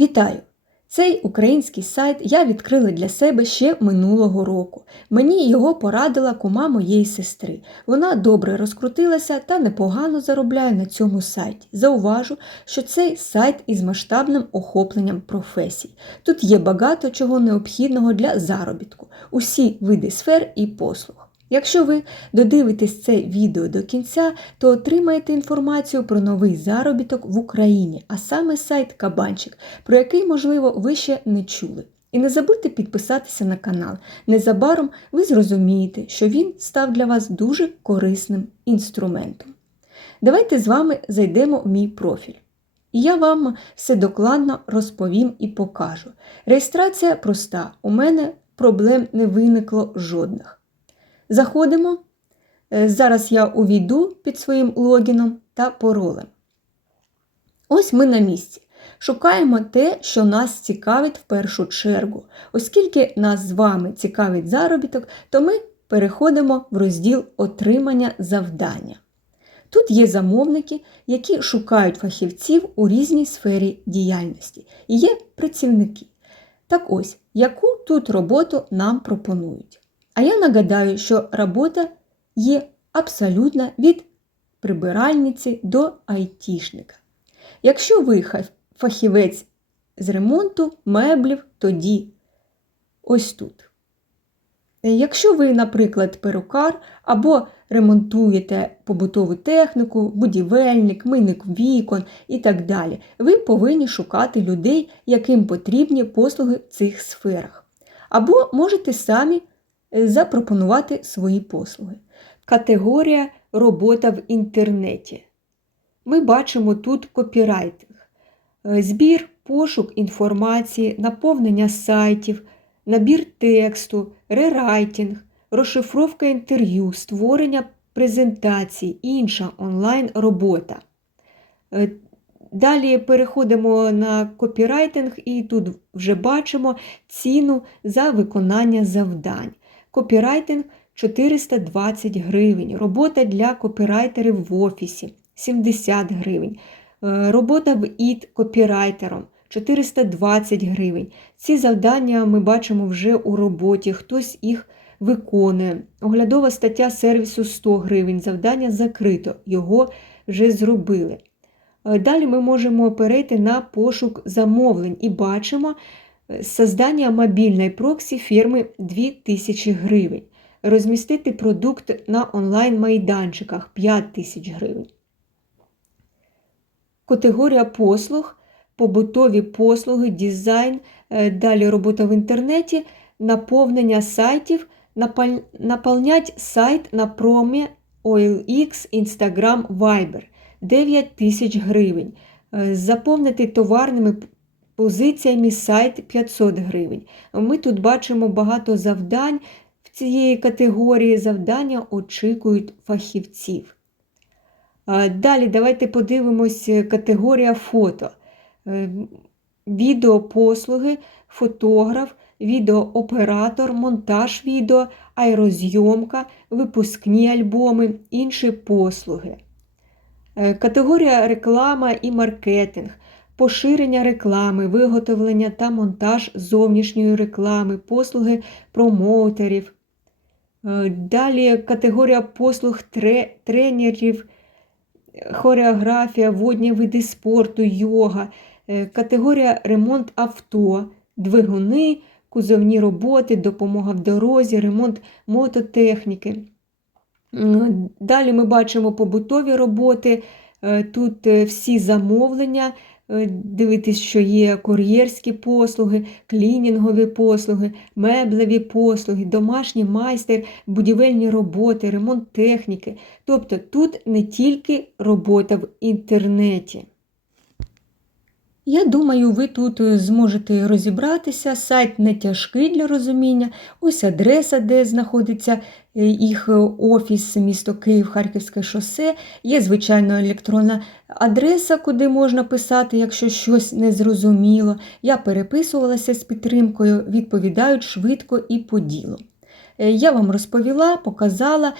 Вітаю! Цей український сайт я відкрила для себе ще минулого року. Мені його порадила кума моєї сестри. Вона добре розкрутилася та непогано заробляє на цьому сайті. Зауважу, що цей сайт із масштабним охопленням професій. Тут є багато чого необхідного для заробітку, усі види сфер і послуг. Якщо ви додивитесь це відео до кінця, то отримаєте інформацію про новий заробіток в Україні, а саме сайт Кабанчик, про який, можливо, ви ще не чули. І не забудьте підписатися на канал. Незабаром ви зрозумієте, що він став для вас дуже корисним інструментом. Давайте з вами зайдемо в мій профіль. І я вам все докладно розповім і покажу. Реєстрація проста, у мене проблем не виникло жодних. Заходимо. Е, Зараз я увійду під своїм логіном та паролем. Ось ми на місці. Шукаємо те, що нас цікавить в першу чергу. Оскільки нас з вами цікавить заробіток, то ми переходимо в розділ Отримання завдання. Тут є замовники, які шукають фахівців у різній сфері діяльності, і є працівники. Так ось, яку тут роботу нам пропонують? А я нагадаю, що робота є абсолютно від прибиральниці до айтішника. Якщо ви фахівець з ремонту меблів, тоді ось тут. Якщо ви, наприклад, перукар або ремонтуєте побутову техніку, будівельник, мийник вікон і так далі, ви повинні шукати людей, яким потрібні послуги в цих сферах. Або можете самі запропонувати свої послуги. Категорія робота в інтернеті. Ми бачимо тут копірайтинг, збір, пошук інформації, наповнення сайтів, набір тексту, рерайтинг, розшифровка інтерв'ю, створення презентацій, інша онлайн робота. Далі переходимо на копірайтинг і тут вже бачимо ціну за виконання завдань. Копірайтинг 420 гривень. Робота для копірайтерів в офісі 70 гривень. Е, робота в ІТ копірайтером 420 гривень. Ці завдання ми бачимо вже у роботі, хтось їх виконує. Оглядова стаття сервісу 100 гривень. Завдання закрито, його вже зробили. Е, далі ми можемо перейти на пошук замовлень і бачимо, Создання мобільної проксі фірми 2000 гривень. Розмістити продукт на онлайн-майданчиках 5000 гривень. Категорія послуг, побутові послуги, дизайн, е, далі робота в інтернеті, наповнення сайтів, наповнять сайт на промі OLX, Instagram, Viber 9 тисяч гривень. Е, заповнити товарними позиціями сайт 500 гривень. Ми тут бачимо багато завдань в цієї категорії. Завдання очікують фахівців. Далі давайте подивимось е, категорія фото. Е, відеопослуги, фотограф, відеооператор, монтаж відео, аерозйомка, випускні альбоми, інші послуги. Е, категорія реклама і маркетинг поширення реклами, виготовлення та монтаж зовнішньої реклами, послуги промоутерів. Е, далі категорія послуг тренерів, хореографія, водні види спорту, йога, е, категорія ремонт авто, двигуни, кузовні роботи, допомога в дорозі, ремонт мототехніки. Далі ми бачимо побутові роботи, е, тут всі замовлення, дивитись, що є кур'єрські послуги, клінінгові послуги, меблеві послуги, домашній майстер, будівельні роботи, ремонт техніки. Тобто тут не тільки робота в інтернеті. Я думаю, ви тут е, зможете розібратися. Сайт не тяжкий для розуміння. Ось адреса, де знаходиться е, їх е, офіс, місто Київ, Харківське шосе. Є, звичайно, електронна адреса, куди можна писати, якщо щось незрозуміло. Я переписувалася з підтримкою, відповідають швидко і по ділу. Е, Я вам розповіла, показала.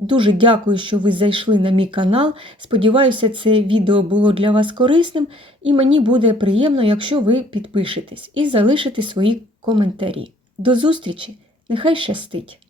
Дуже дякую, що ви зайшли на мій канал. Сподіваюся, це відео було для вас корисним, і мені буде приємно, якщо ви підпишетесь і залишите свої коментарі. До зустрічі! Нехай щастить!